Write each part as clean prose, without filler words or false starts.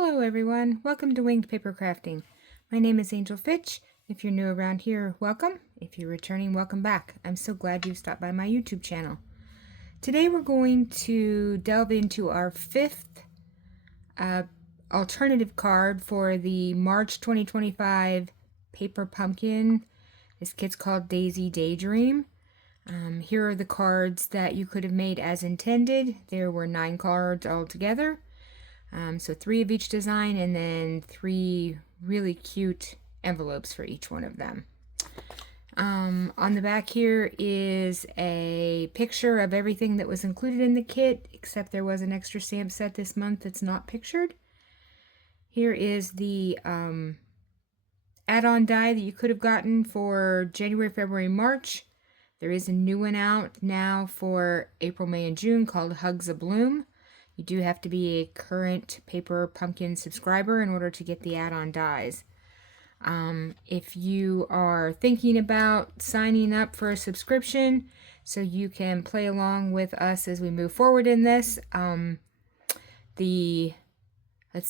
Hello everyone, welcome to Winged Paper Crafting. My name is Angel Fitch. If you're new around here, welcome. If you're returning, welcome back. I'm so glad you stopped by my YouTube channel. Today we're going to delve into our fifth alternative card for the March 2025 Paper Pumpkin. This kit's called Daydream. Here are the cards that you could have made as intended. There were 9 cards altogether. So 3 of each design and then 3 really cute envelopes for each one of them. On the back here is a picture of everything that was included in the kit, except there was an extra stamp set this month that's not pictured. Here is the add-on die that you could have gotten for January, February, March. There is a new one out now for April, May, and June called Hugs a Bloom. You do have to be a current Paper Pumpkin subscriber in order to get the add-on dies. If you are thinking about signing up for a subscription so you can play along with us as we move forward in this,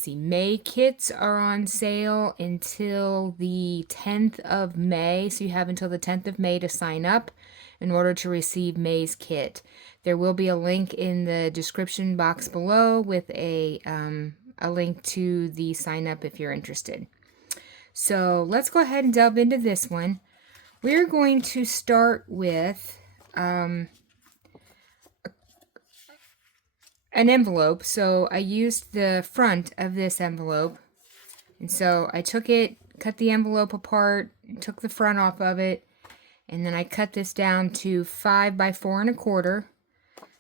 May kits are on sale until the 10th of May, so you have until the 10th of May to sign up in order to receive May's kit. There will be a link in the description box below with a link to the sign up if you're interested. So let's go ahead and delve into this one. We're going to start with an envelope. So I used the front of this envelope, and so I took it, cut the envelope apart, took the front off of it, and then I cut this down to 5 by 4 1/4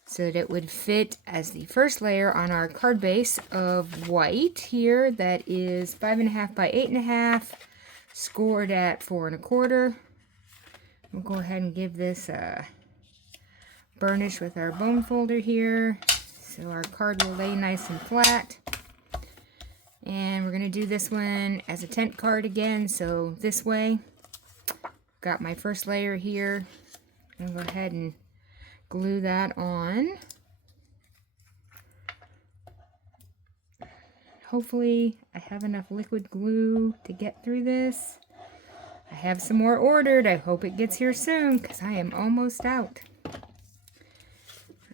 so that it would fit as the first layer on our card base of white here. That is 5 1/2 by 8 1/2, scored at 4 1/4. We'll go ahead and give this a burnish with our bone folder here so our card will lay nice and flat. And we're going to do this one as a tent card again, so this way. Got my first layer here. I'm going to go ahead and glue that on. Hopefully I have enough liquid glue to get through this. I have some more ordered. I hope it gets here soon because I am almost out.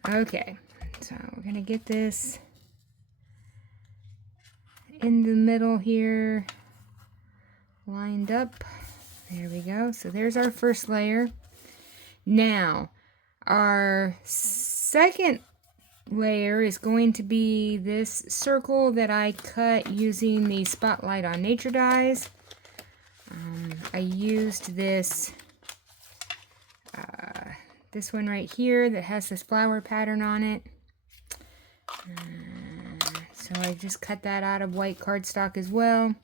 Okay, so we're going to get this in the middle here, lined up. There we go. So there's our first layer. Now, our second layer is going to be this circle that I cut using the Spotlight on Nature dies. I used this this one right here that has this flower pattern on it. So I just cut that out of white cardstock as well.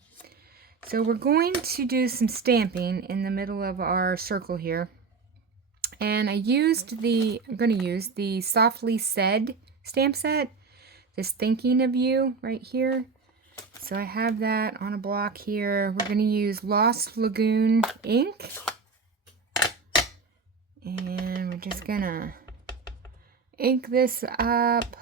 So we're going to do some stamping in the middle of our circle here. And I'm going to use the Softly Said stamp set, this Thinking of You right here. So I have that on a block here. We're going to use Lost Lagoon ink. And we're just going to ink this up.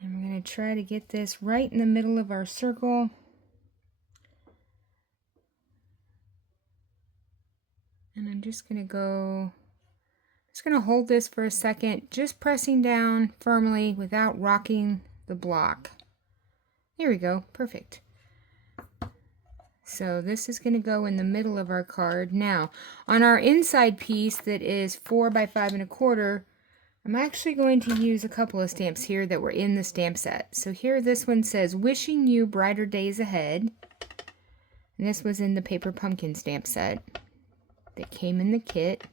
And we're going to try to get this right in the middle of our circle. And I'm just going to hold this for a second, just pressing down firmly without rocking the block. There we go, perfect. So this is going to go in the middle of our card. Now, on our inside piece that is 4 by 5 1/4, I'm actually going to use a couple of stamps here that were in the stamp set. So here this one says, Wishing You Brighter Days Ahead. And this was in the Paper Pumpkin stamp set that came in the kit.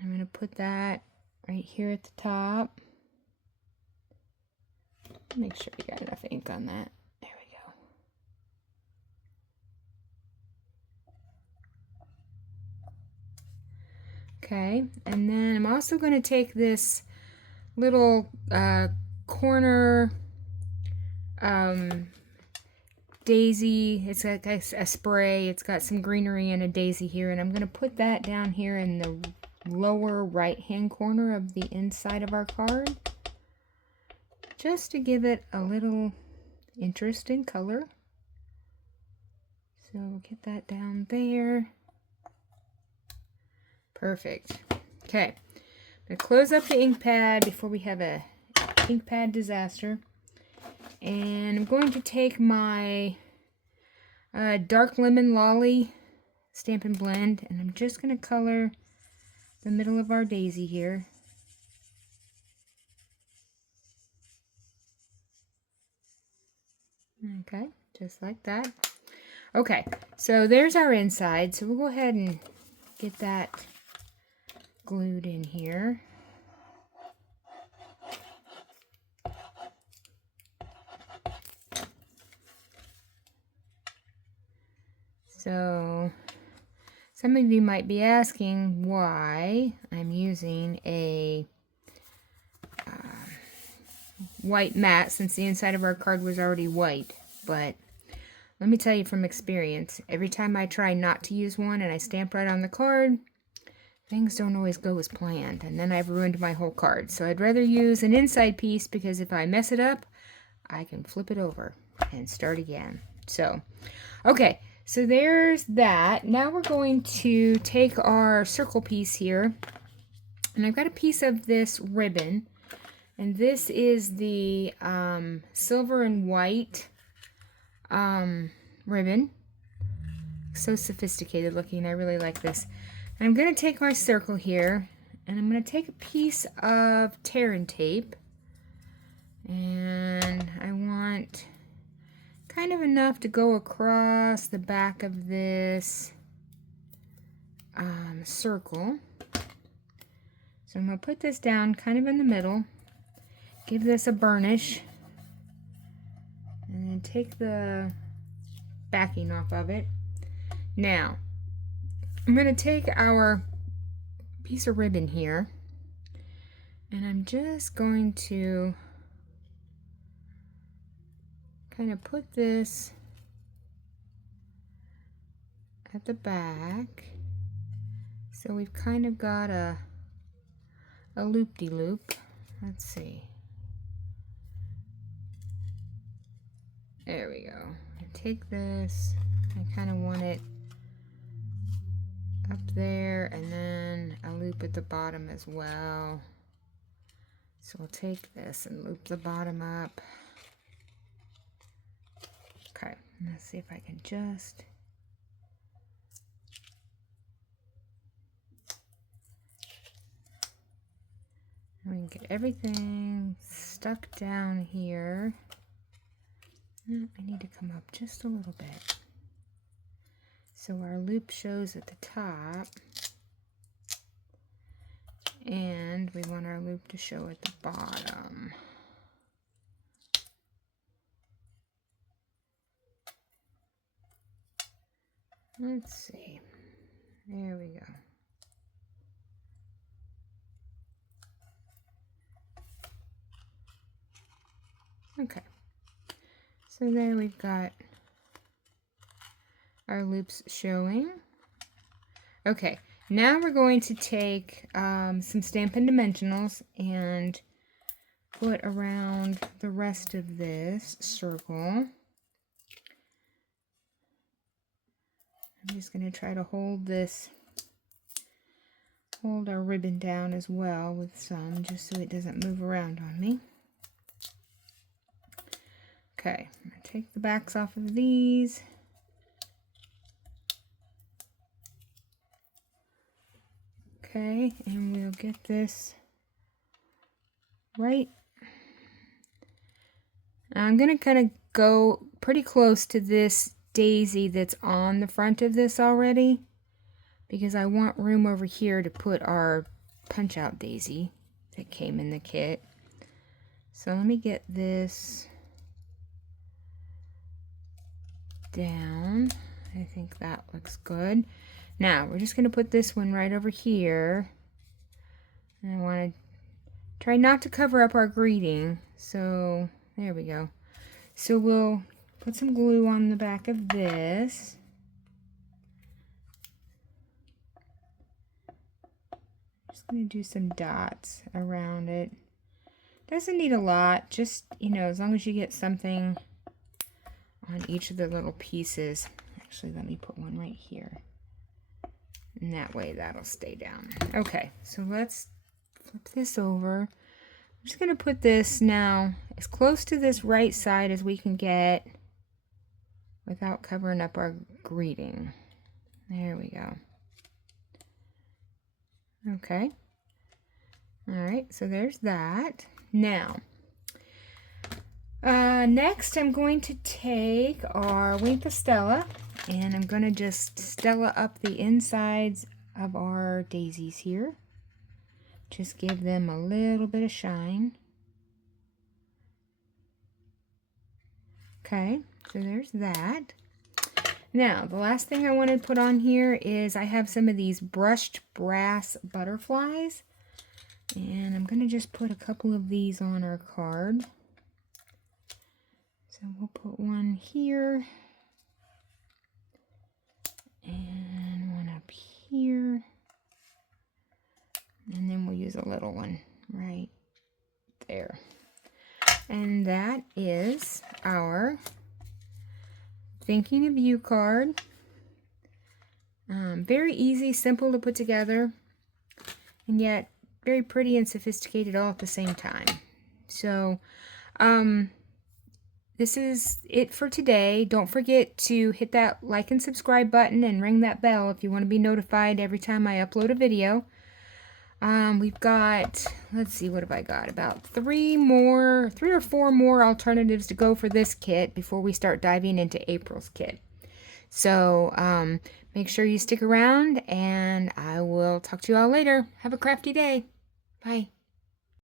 I'm going to put that right here at the top. Make sure we got enough ink on that. There we go. Okay, and then I'm also going to take this little corner daisy. It's like a spray. It's got some greenery and a daisy here, and I'm going to put that down here in the lower right hand corner of the inside of our card. just to give it a little interest in color. So we'll get that down there. Perfect. Okay, I'm going to close up the ink pad before we have a ink pad disaster. And I'm going to take my dark lemon lolly Stampin' Blend, and I'm just going to color the middle of our daisy here. Okay, just like that. Okay, so there's our inside. So we'll go ahead and get that glued in here. So some of you might be asking why I'm using a white matte, since the inside of our card was already white. But let me tell you from experience, every time I try not to use one and I stamp right on the card, things don't always go as planned, and then I've ruined my whole card. So I'd rather use an inside piece, because if I mess it up, I can flip it over and start again. So, okay, so there's that. Now we're going to take our circle piece here, and I've got a piece of this ribbon, and this is the silver and white ribbon. So sophisticated looking. I really like this. And I'm going to take my circle here, and I'm going to take a piece of tear and tape, and I want kind of enough to go across the back of this circle. So I'm going to put this down kind of in the middle, give this a burnish, and then take the backing off of it. Now, I'm going to take our piece of ribbon here, and I'm just going to kind of put this at the back, so we've kind of got a loop-de-loop. Let's see. There we go. I take this, I kind of want it up there, and then a loop at the bottom as well. So we'll take this and loop the bottom up. Okay, let's see if I can just we can get everything stuck down here. I need to come up just a little bit, so our loop shows at the top, and we want our loop to show at the bottom. Let's see. There we go. Okay. So there we've got our loops showing. Okay, now we're going to take some Stampin' Dimensionals and put around the rest of this circle. I'm just going to try to hold our ribbon down as well with some, just so it doesn't move around on me. Okay, I'm going to take the backs off of these. Okay, and we'll get this right. I'm going to kind of go pretty close to this daisy that's on the front of this already, because I want room over here to put our punch-out daisy that came in the kit. So let me get this down. I think that looks good. Now we're just going to put this one right over here, and I want to try not to cover up our greeting. So there we go. So we'll put some glue on the back of this. Just going to do some dots around it. Doesn't need a lot, just, you know, as long as you get something on each of the little pieces. Actually, let me put one right here. And that way that'll stay down. Okay, so let's flip this over. I'm just going to put this now as close to this right side as we can get without covering up our greeting. There we go. Okay. All right, so there's that. Now, next I'm going to take our Wink of Stella, and I'm going to just Stella up the insides of our daisies here. Just give them a little bit of shine. Okay, so there's that. Now, the last thing I want to put on here is I have some of these brushed brass butterflies. And I'm going to just put a couple of these on our card. So we'll put one here. And one up here. And then we'll use a little one right there. And that is our Thinking of You card. Very easy, simple to put together, and yet very pretty and sophisticated all at the same time. So, this is it for today. Don't forget to hit that like and subscribe button and ring that bell if you want to be notified every time I upload a video. We've got, let's see, what have I got? About three or four more alternatives to go for this kit before we start diving into April's kit. So, make sure you stick around, and I will talk to you all later. Have a crafty day. Bye.